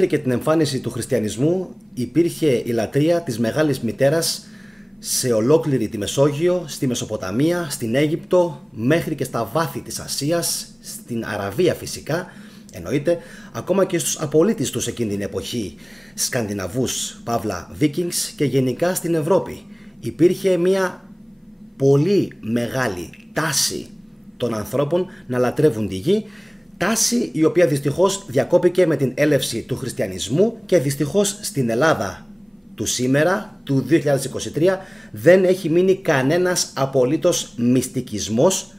μέχρι και την εμφάνιση του χριστιανισμού υπήρχε η λατρεία της Μεγάλης Μητέρας σε ολόκληρη τη Μεσόγειο, στη Μεσοποταμία, στην Αίγυπτο, μέχρι και στα βάθη της Ασίας, στην Αραβία φυσικά, εννοείται, ακόμα και στους απολύτες τους εκείνη την εποχή, Σκανδιναβούς, παύλα Βίκινγκς, και γενικά στην Ευρώπη. Υπήρχε μια πολύ μεγάλη τάση των ανθρώπων να λατρεύουν τη γη, τάση η οποία δυστυχώς διακόπηκε με την έλευση του χριστιανισμού και δυστυχώς στην Ελλάδα του σήμερα, του 2023, δεν έχει μείνει κανένας απολύτως μυστικισμός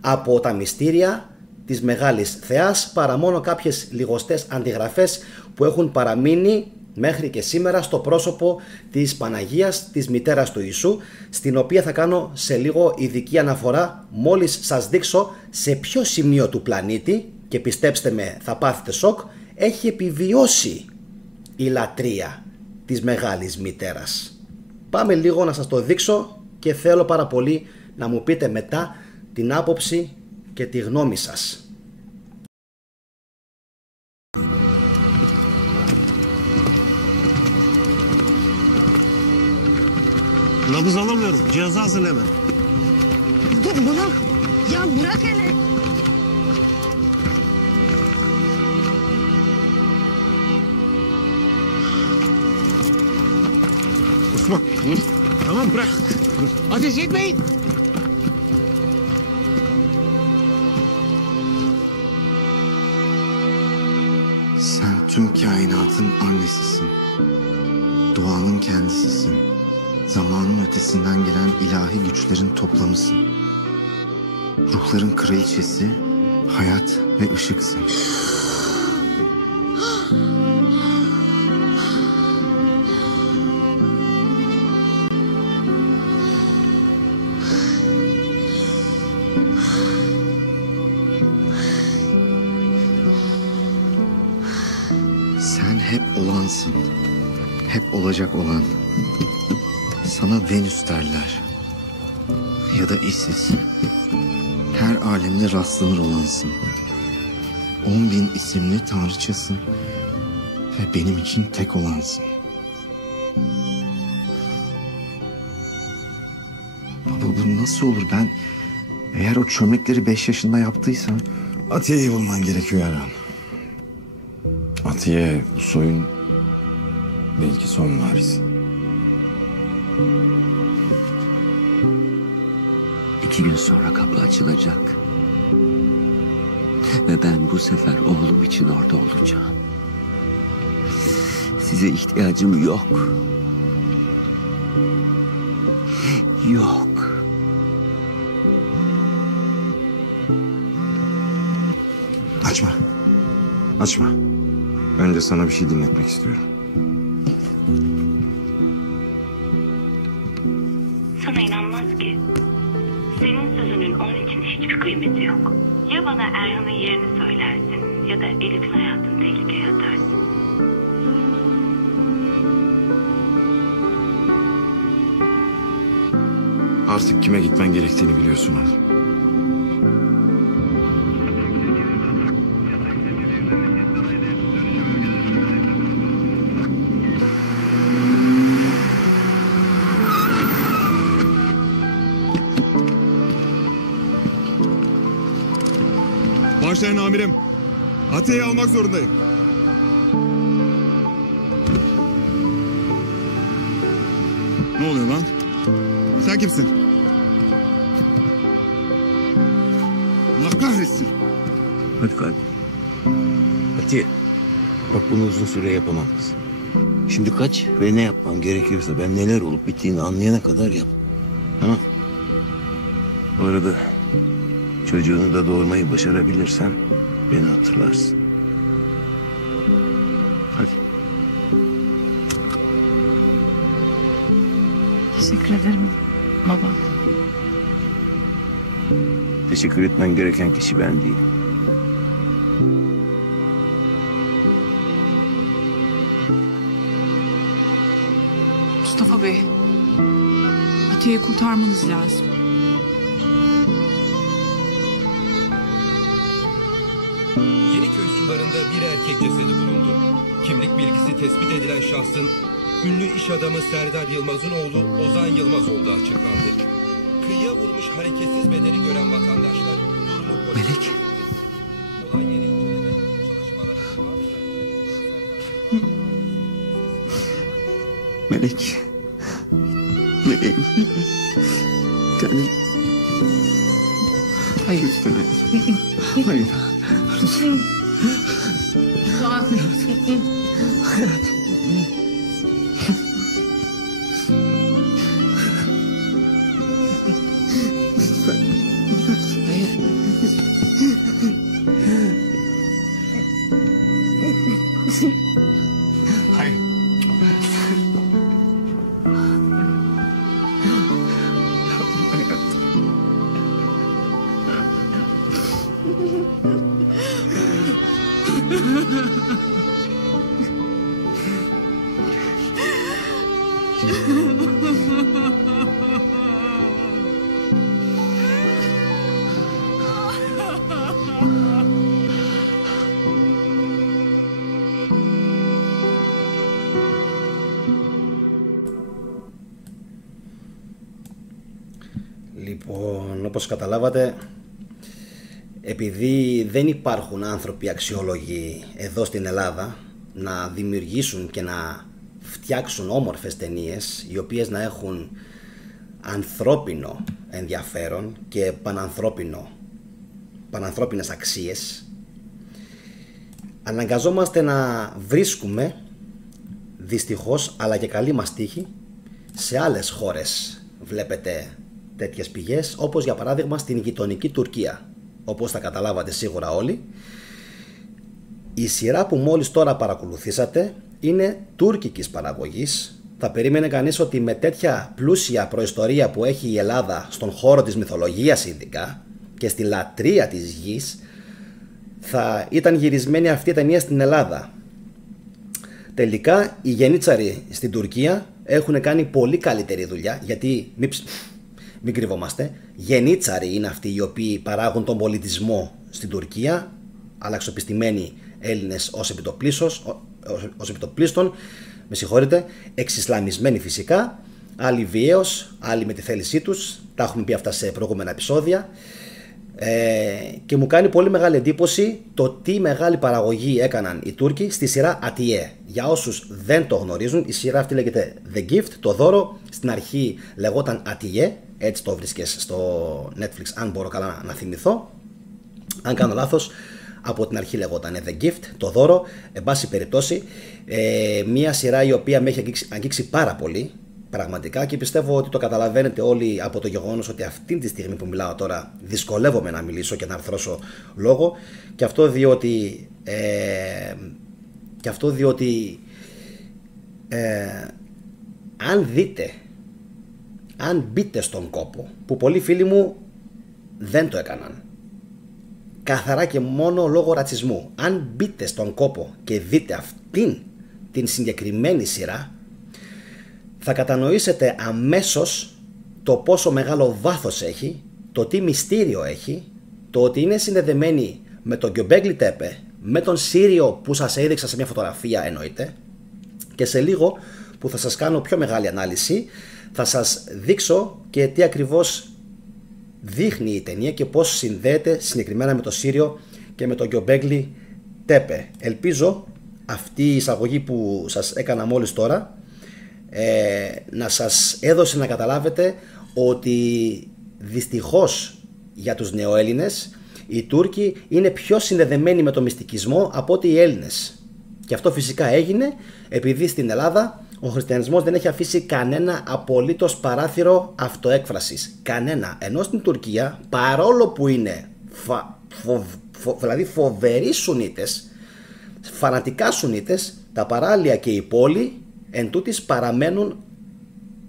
από τα μυστήρια της Μεγάλης Θεάς, παρά μόνο κάποιες λιγοστές αντιγραφές που έχουν παραμείνει μέχρι και σήμερα στο πρόσωπο της Παναγίας, της μητέρας του Ιησού, στην οποία θα κάνω σε λίγο ειδική αναφορά μόλις σας δείξω σε ποιο σημείο του πλανήτη, και πιστέψτε με θα πάθετε σοκ, έχει επιβιώσει η λατρεία της Μεγάλης Μητέρας. Πάμε λίγο να σας το δείξω και θέλω πάρα πολύ να μου πείτε μετά την άποψη και τη γνώμη σας. Nabız alamıyorum. Cihazı hazırla hemen. Dur bırak. Ya bırak hele. Osman. Hı? Tamam bırak. Ateş etmeyin. Sen tüm kainatın annesisin. Doğanın kendisisin. Zamanın ötesinden gelen ilahi güçlerin toplamısın. Ruhların kraliçesi, hayat ve ışıksın. Sen hep olansın. Hep olacak olan. Sana Venüs derler. Ya da Isis. Her alemde rastlanır olansın. 10.000 isimli tanrıçasın. Ve benim için tek olansın. Baba bu nasıl olur? Ben eğer o çömlekleri 5 yaşında yaptıysam... Atiye'yi bulman gerekiyor Erhan. Atiye bu soyun belki son varisi. 2 gün sonra kapı açılacak. Ve ben bu sefer oğlum için orada olacağım. Size ihtiyacım yok. Yok. Açma. Açma. Önce sana bir şey dinletmek istiyorum. Sana inanmaz ki. Senin sözünün onun için hiçbir kıymeti yok. Ya bana Erhan'ın yerini söylersin ya da Elif'in hayatını tehlikeye atarsın. Artık kime gitmen gerektiğini biliyorsun oğlum. Başlayın amirim. Atiye'yi almak zorundayım. Ne oluyor lan? Sen kimsin? Allah kahretsin. Hadi kaybol. Atiye, bak bunu uzun süre yapamam kızım. Şimdi kaç ve ne yapmam gerekiyorsa ben neler olup bittiğini anlayana kadar yap. Tamam. Bu arada çocuğunu da doğurmayı başarabilirsen beni hatırlarsın. Hadi. Teşekkür ederim baba. Teşekkür etmen gereken kişi ben değilim. Mustafa Bey, Atiye'yi kurtarmanız lazım. Yeniköy sularında bir erkek cesedi bulundu. Kim kimlik bilgisi tespit edilen şahsın ünlü iş adamı Serdar Yılmaz'ın oğlu Ozan Yılmaz olduğu açıklandı. Kıyıya vurmuş hareketsiz bedeni gören vatandaşlar durumu Melek. olay yeri inceleme çalışmalara devam ederken Melek. Meleğim. Canım. Hayır. Hayır. Λοιπόν, όπως καταλάβατε, επειδή δεν υπάρχουν άνθρωποι αξιόλογοι εδώ στην Ελλάδα να δημιουργήσουν και να φτιάξουν όμορφες ταινίες οι οποίες να έχουν ανθρώπινο ενδιαφέρον και πανανθρώπινες αξίες, αναγκαζόμαστε να βρίσκουμε δυστυχώς αλλά και καλή μας τύχη σε άλλες χώρες. Βλέπετε τέτοιες πηγές, όπως για παράδειγμα στην γειτονική Τουρκία. Όπως θα καταλάβατε σίγουρα όλοι, η σειρά που μόλις τώρα παρακολουθήσατε είναι τουρκικής παραγωγής. Θα περίμενε κανείς ότι με τέτοια πλούσια προϊστορία που έχει η Ελλάδα στον χώρο της μυθολογίας ειδικά και στη λατρεία της γης, θα ήταν γυρισμένη αυτή η ταινία στην Ελλάδα. Τελικά οι γενίτσαροι στην Τουρκία έχουν κάνει πολύ καλύτερη δουλειά, γιατί μην κρυβόμαστε, γενίτσαροι είναι αυτοί οι οποίοι παράγουν τον πολιτισμό στην Τουρκία, αλλά αξιοπιστημένοι Έλληνες ως επιτοπλίστων, με συγχωρείτε, εξισλαμισμένοι φυσικά, άλλοι βίαιος, άλλοι με τη θέλησή τους, τα έχουμε πει αυτά σε προηγούμενα επεισόδια, και μου κάνει πολύ μεγάλη εντύπωση το τι μεγάλη παραγωγή έκαναν οι Τούρκοι στη σειρά Ατιέ. Για όσους δεν το γνωρίζουν, η σειρά αυτή λέγεται The Gift, το δώρο. Στην αρχή λεγόταν Ατιέ, έτσι το βρίσκες στο Netflix, αν μπορώ καλά να θυμηθώ. Αν κάνω λάθος, από την αρχή λεγόταν The Gift, το δώρο. Εν πάση περιπτώσει, μια σειρά η οποία με έχει αγγίξει πάρα πολύ, πραγματικά, και πιστεύω ότι το καταλαβαίνετε όλοι από το γεγονός ότι αυτή τη στιγμή που μιλάω τώρα δυσκολεύομαι να μιλήσω και να αρθρώσω λόγο, και αυτό διότι αν μπείτε στον κόπο, που πολλοί φίλοι μου δεν το έκαναν, καθαρά και μόνο λόγω ρατσισμού, αν μπείτε στον κόπο και δείτε αυτήν την συγκεκριμένη σειρά, θα κατανοήσετε αμέσως το πόσο μεγάλο βάθος έχει, το τι μυστήριο έχει, το ότι είναι συνδεδεμένη με τον Göbekli Tepe, με τον Σύριο που σας έδειξα σε μια φωτογραφία εννοείται, και σε λίγο που θα σας κάνω πιο μεγάλη ανάλυση θα σας δείξω και τι ακριβώς δείχνει η ταινία και πώς συνδέεται συγκεκριμένα με το Σύριο και με τον Göbekli Tepe. Ελπίζω αυτή η εισαγωγή που σας έκανα μόλις τώρα να σας έδωσε να καταλάβετε ότι δυστυχώς για τους νεοέλληνες οι Τούρκοι είναι πιο συνδεδεμένοι με το μυστικισμό από ότι οι Έλληνες. Και αυτό φυσικά έγινε επειδή στην Ελλάδα ο χριστιανισμός δεν έχει αφήσει κανένα απολύτως παράθυρο αυτοέκφρασης. Κανένα. Ενώ στην Τουρκία, παρόλο που είναι δηλαδή φοβεροί Σουνίτες, φανατικά Σουνίτες, τα παράλια και η πόλη εν τούτης παραμένουν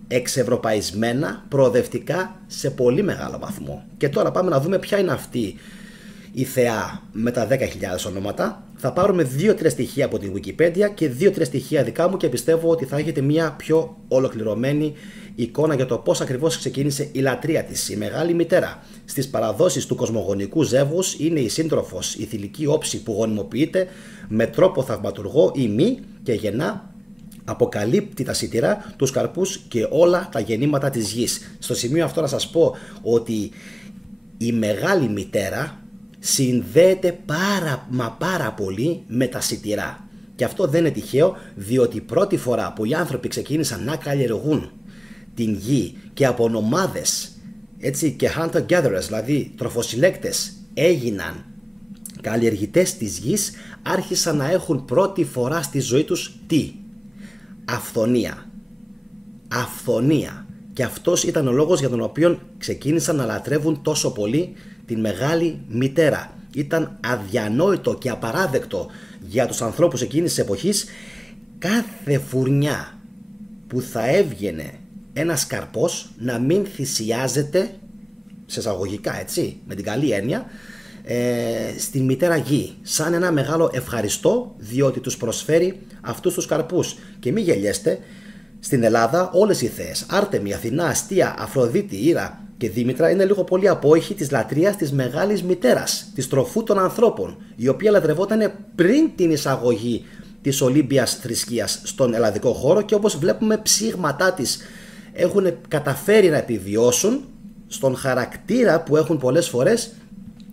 εξευρωπαϊσμένα, προοδευτικά σε πολύ μεγάλο βαθμό. Και τώρα πάμε να δούμε ποια είναι αυτή η θεά με τα 10.000 ονόματα. Θα πάρουμε 2-3 στοιχεία από την Wikipedia και 2-3 στοιχεία δικά μου και πιστεύω ότι θα έχετε μια πιο ολοκληρωμένη εικόνα για το πώς ακριβώς ξεκίνησε η λατρεία της. Η Μεγάλη Μητέρα στις παραδόσεις του κοσμογονικού ζεύγους είναι η σύντροφος, η θηλυκή όψη που γονιμοποιείται με τρόπο θαυματουργό ή μη και γεννά, αποκαλύπτει τα σιτηρά, τους καρπούς και όλα τα γεννήματα της γης. Στο σημείο αυτό να σας πω ότι η μεγάλη μητέρα συνδέεται πάρα πολύ με τα σιτηρά. Και αυτό δεν είναι τυχαίο, διότι η πρώτη φορά που οι άνθρωποι ξεκίνησαν να καλλιεργούν την γη και από νομάδες, έτσι, και hunter-gatherers, δηλαδή τροφοσυλλέκτες, έγιναν καλλιεργητές της γης, άρχισαν να έχουν πρώτη φορά στη ζωή τους τι? Αυθονία. Αυθονία. Και αυτός ήταν ο λόγος για τον οποίο ξεκίνησαν να λατρεύουν τόσο πολύ την μεγάλη μητέρα. Ήταν αδιανόητο και απαράδεκτο για τους ανθρώπους εκείνης της εποχής κάθε φουρνιά που θα έβγαινε ένας καρπός να μην θυσιάζεται, σε εισαγωγικά, έτσι, με την καλή έννοια, στη μητέρα γη, σαν ένα μεγάλο ευχαριστώ, διότι τους προσφέρει αυτούς τους καρπούς. Και μη γελιέστε, στην Ελλάδα όλες οι θεές, Άρτεμη, Αθηνά, Αστεία, Αφροδίτη, Ήρα και Δήμητρα, είναι λίγο πολύ απόϊχοι της λατρείας της μεγάλης μητέρας, της τροφού των ανθρώπων, η οποία λατρευόταν πριν την εισαγωγή της Ολύμπιας θρησκείας στον ελλαδικό χώρο, και όπως βλέπουμε ψήγματά της έχουν καταφέρει να επιβιώσουν στον χαρακτήρα που έχουν πολλές φορές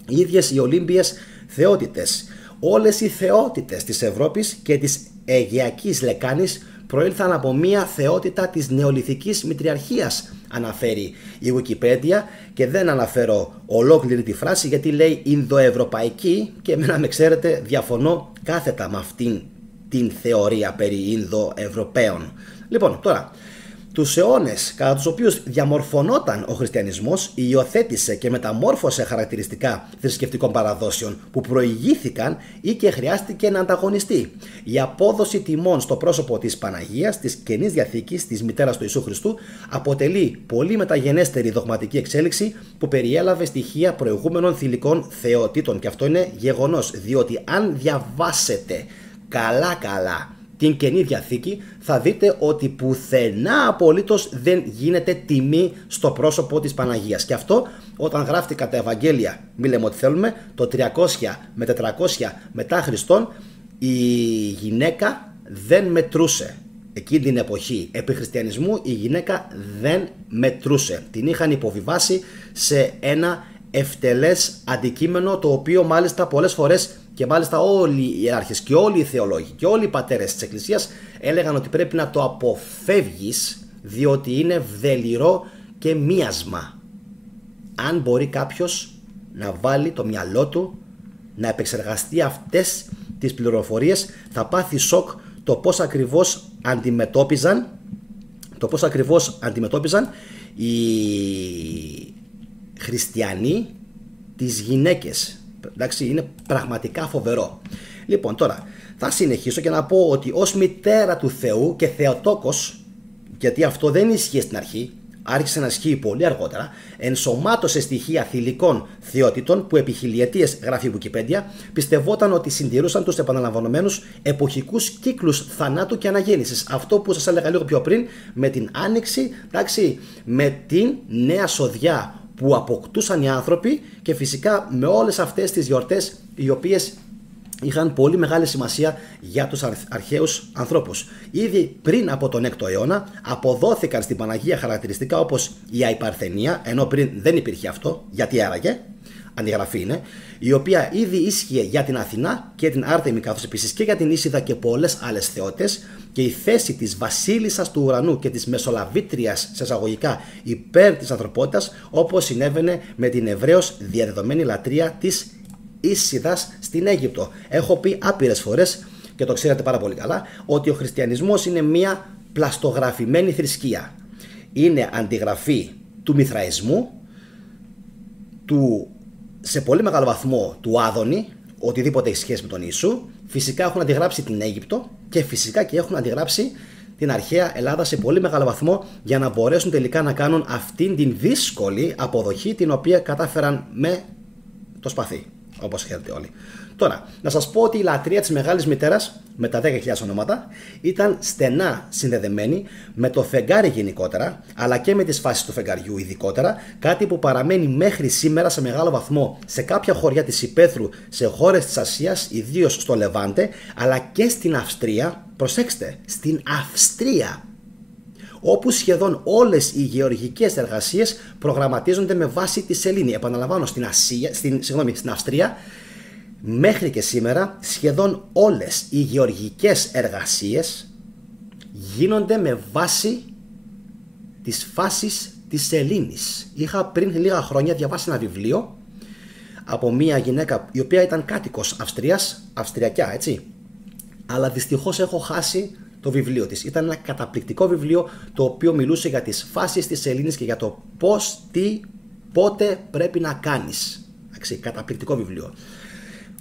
οι ίδιες οι Ολύμπιες θεότητες. Όλες οι θεότητες της Ευρώπης και της Αιγαιακής Λεκάνης προήλθαν από μία θεότητα της νεολιθικής μητριαρχίας, αναφέρει η Wikipedia, και δεν αναφέρω ολόκληρη τη φράση γιατί λέει Ινδοευρωπαϊκή, και εμένα με ξέρετε διαφωνώ κάθετα με αυτήν την θεωρία περί Ινδοευρωπαίων. Λοιπόν, τώρα, τους αιώνες κατά τους οποίους διαμορφωνόταν ο χριστιανισμός υιοθέτησε και μεταμόρφωσε χαρακτηριστικά θρησκευτικών παραδόσεων που προηγήθηκαν ή και χρειάστηκε να ανταγωνιστεί. Η απόδοση τιμών στο πρόσωπο της Παναγίας, της Καινής Διαθήκης, της μητέρας του Ιησού Χριστού, αποτελεί πολύ μεταγενέστερη δογματική εξέλιξη που περιέλαβε στοιχεία προηγούμενων θηλυκών θεοτήτων. Και αυτό είναι γεγονός, διότι αν διαβάσετε καλά την Καινή Διαθήκη, θα δείτε ότι πουθενά απολύτως δεν γίνεται τιμή στο πρόσωπο της Παναγίας. Και αυτό όταν γράφτηκαν τα Ευαγγέλια, μη λέμε ότι θέλουμε, το 300 με 400 μετά Χριστόν, η γυναίκα δεν μετρούσε. Εκείνη την εποχή επί χριστιανισμού η γυναίκα δεν μετρούσε. Την είχαν υποβιβάσει σε ένα ευτελές αντικείμενο, το οποίο μάλιστα πολλές φορές, και μάλιστα όλοι οι ιεράρχες και όλοι οι θεολόγοι και όλοι οι πατέρες της Εκκλησίας έλεγαν ότι πρέπει να το αποφεύγεις, διότι είναι βδελιρό και μίασμα. Αν μπορεί κάποιος να βάλει το μυαλό του να επεξεργαστεί αυτές τις πληροφορίες, θα πάθει σοκ το πώς ακριβώς αντιμετώπιζαν οι χριστιανοί τις γυναίκες. Εντάξει, είναι πραγματικά φοβερό. Λοιπόν, τώρα θα συνεχίσω και να πω ότι ως μητέρα του Θεού και Θεοτόκος, γιατί αυτό δεν ισχύει στην αρχή, άρχισε να ισχύει πολύ αργότερα, ενσωμάτωσε στοιχεία θηλυκών θεότητων που επί χιλιετίες, γράφει η Wikipedia, πιστευόταν ότι συντηρούσαν τους επαναλαμβανωμένους εποχικούς κύκλους θανάτου και αναγέννησης. Αυτό που σας έλεγα λίγο πιο πριν με την Άνοιξη, εντάξει, με την νέα σοδιά που αποκτούσαν οι άνθρωποι, και φυσικά με όλες αυτές τις γιορτές οι οποίες είχαν πολύ μεγάλη σημασία για τους αρχαίους ανθρώπους. Ήδη πριν από τον 6ο αιώνα αποδόθηκαν στην Παναγία χαρακτηριστικά όπως η αϊπαρθενία, ενώ πριν δεν υπήρχε αυτό, γιατί άραγε, αντιγραφή είναι, η οποία ήδη ίσχυε για την Αθηνά και την Άρτεμη, καθώς επίσης και για την Ίσιδα και πολλές άλλες θεότητες, και η θέση της βασίλισσας του ουρανού και της μεσολαβήτριας, σε εισαγωγικά, υπέρ της ανθρωπότητας, όπως συνέβαινε με την ευρέως διαδεδομένη λατρεία της Ίσιδας στην Αίγυπτο. Έχω πει άπειρες φορές, και το ξέρετε πάρα πολύ καλά, ότι ο χριστιανισμός είναι μια πλαστογραφημένη θρησκεία. Είναι αντιγραφή του Μηθραϊσμού, σε πολύ μεγάλο βαθμό του Άδωνη, οτιδήποτε έχει σχέση με τον Ιησού. Φυσικά έχουν αντιγράψει την Αίγυπτο και φυσικά και έχουν αντιγράψει την αρχαία Ελλάδα σε πολύ μεγάλο βαθμό, για να μπορέσουν τελικά να κάνουν αυτήν την δύσκολη αποδοχή, την οποία κατάφεραν με το σπαθί, όπως ξέρετε όλοι. Τώρα, να σας πω ότι η λατρεία της Μεγάλης Μητέρας, με τα 10.000 ονόματα, ήταν στενά συνδεδεμένη με το φεγγάρι γενικότερα, αλλά και με τις φάσεις του φεγγαριού ειδικότερα, κάτι που παραμένει μέχρι σήμερα σε μεγάλο βαθμό σε κάποια χωριά της υπαίθρου, σε χώρες της Ασίας, ιδίως στο Λεβάντε, αλλά και στην Αυστρία, προσέξτε, στην Αυστρία, όπου σχεδόν όλες οι γεωργικές εργασίες προγραμματίζονται με βάση τη σελήνη. Επαναλαμβάνω, στην Αυστρία μέχρι και σήμερα σχεδόν όλες οι γεωργικές εργασίες γίνονται με βάση τις φάσεις της σελήνης. Είχα πριν λίγα χρόνια διαβάσει ένα βιβλίο από μια γυναίκα η οποία ήταν κάτοικος Αυστρίας, αυστριακιά, έτσι. Αλλά δυστυχώς έχω χάσει το βιβλίο της. Ήταν ένα καταπληκτικό βιβλίο το οποίο μιλούσε για τις φάσεις της σελήνης και για το πώς, τι, πότε πρέπει να κάνεις. Εντάξει, καταπληκτικό βιβλίο.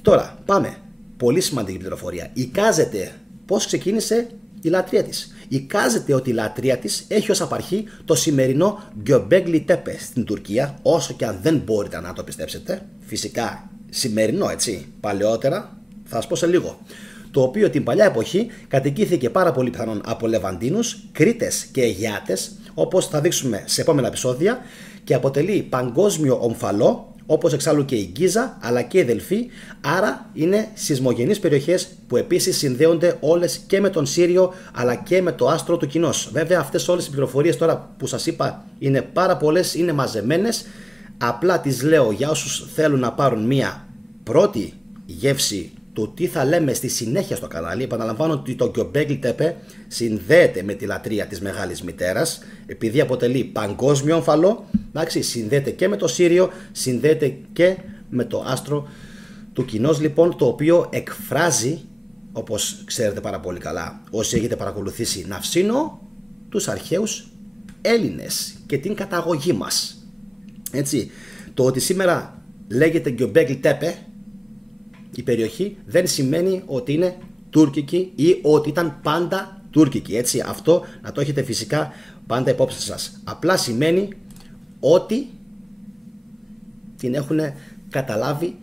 Τώρα πάμε. Πολύ σημαντική πληροφορία. Εικάζεται πώς ξεκίνησε η λατρεία της. Εικάζεται ότι η λατρεία της έχει ως απαρχή το σημερινό Göbekli Tepe στην Τουρκία, όσο και αν δεν μπορείτε να το πιστέψετε. Φυσικά σημερινό, έτσι. Παλαιότερα θα σας πω σε λίγο. Το οποίο την παλιά εποχή κατοικήθηκε πάρα πολύ πιθανόν από Λεβαντίνους, Κρήτες και Αιγιάτες, όπως θα δείξουμε σε επόμενα επεισόδια, και αποτελεί παγκόσμιο ομφαλό, όπως εξάλλου και η Γκίζα αλλά και η Δελφή, άρα είναι σεισμογενείς περιοχές που επίσης συνδέονται όλες και με τον Σύριο αλλά και με το άστρο του Κοινός. Βέβαια αυτές όλες οι πληροφορίες τώρα που σας είπα είναι πάρα πολλές, είναι μαζεμένες, απλά τις λέω για όσους θέλουν να πάρουν μία πρώτη γεύση του τι θα λέμε στη συνέχεια στο κανάλι. Επαναλαμβάνω ότι το Göbekli Tepe συνδέεται με τη λατρεία της Μεγάλης Μητέρας, επειδή αποτελεί παγκόσμιο ομφαλό, εντάξει, συνδέεται και με το Σύριο, συνδέεται και με το άστρο του Κοινός, λοιπόν, το οποίο εκφράζει, όπως ξέρετε πάρα πολύ καλά όσοι έχετε παρακολουθήσει Ναυσίνο, τους αρχαίους Έλληνες και την καταγωγή μας. Έτσι, το ότι σήμερα λέγεται Göbekli Tepe η περιοχή δεν σημαίνει ότι είναι τουρκική ή ότι ήταν πάντα τουρκική, έτσι. Αυτό να το έχετε φυσικά πάντα υπόψη σας. Απλά σημαίνει ότι την έχουν καταλάβει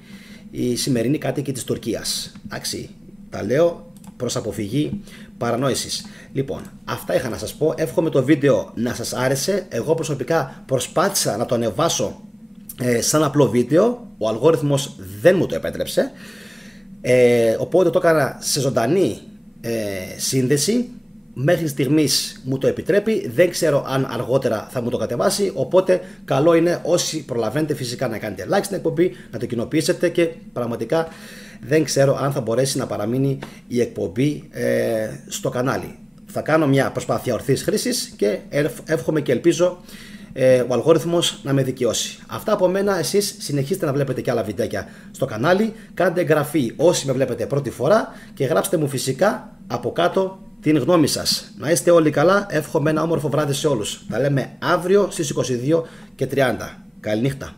οι σημερινοί κάτοικοι της Τουρκίας. Εντάξει, τα λέω προς αποφυγή παρανόησης. Λοιπόν, αυτά είχα να σας πω. Εύχομαι το βίντεο να σας άρεσε. Εγώ προσωπικά προσπάθησα να το ανεβάσω σαν απλό βίντεο. Ο αλγόριθμος δεν μου το επέτρεψε, οπότε το έκανα σε ζωντανή σύνδεση. Μέχρι στιγμής μου το επιτρέπει. Δεν ξέρω αν αργότερα θα μου το κατεβάσει, οπότε καλό είναι όσοι προλαβαίνετε φυσικά να κάνετε like στην εκπομπή, να το κοινοποιήσετε, και πραγματικά δεν ξέρω αν θα μπορέσει να παραμείνει η εκπομπή στο κανάλι. Θα κάνω μια προσπάθεια ορθής χρήσης και εύχομαι και ελπίζω ο αλγόριθμος να με δικαιώσει. Αυτά από μένα. Εσείς συνεχίστε να βλέπετε και άλλα βιντεάκια στο κανάλι. Κάντε εγγραφή όσοι με βλέπετε πρώτη φορά και γράψτε μου φυσικά από κάτω την γνώμη σας. Να είστε όλοι καλά. Εύχομαι ένα όμορφο βράδυ σε όλους. Τα λέμε αύριο στις 22:30. Καληνύχτα.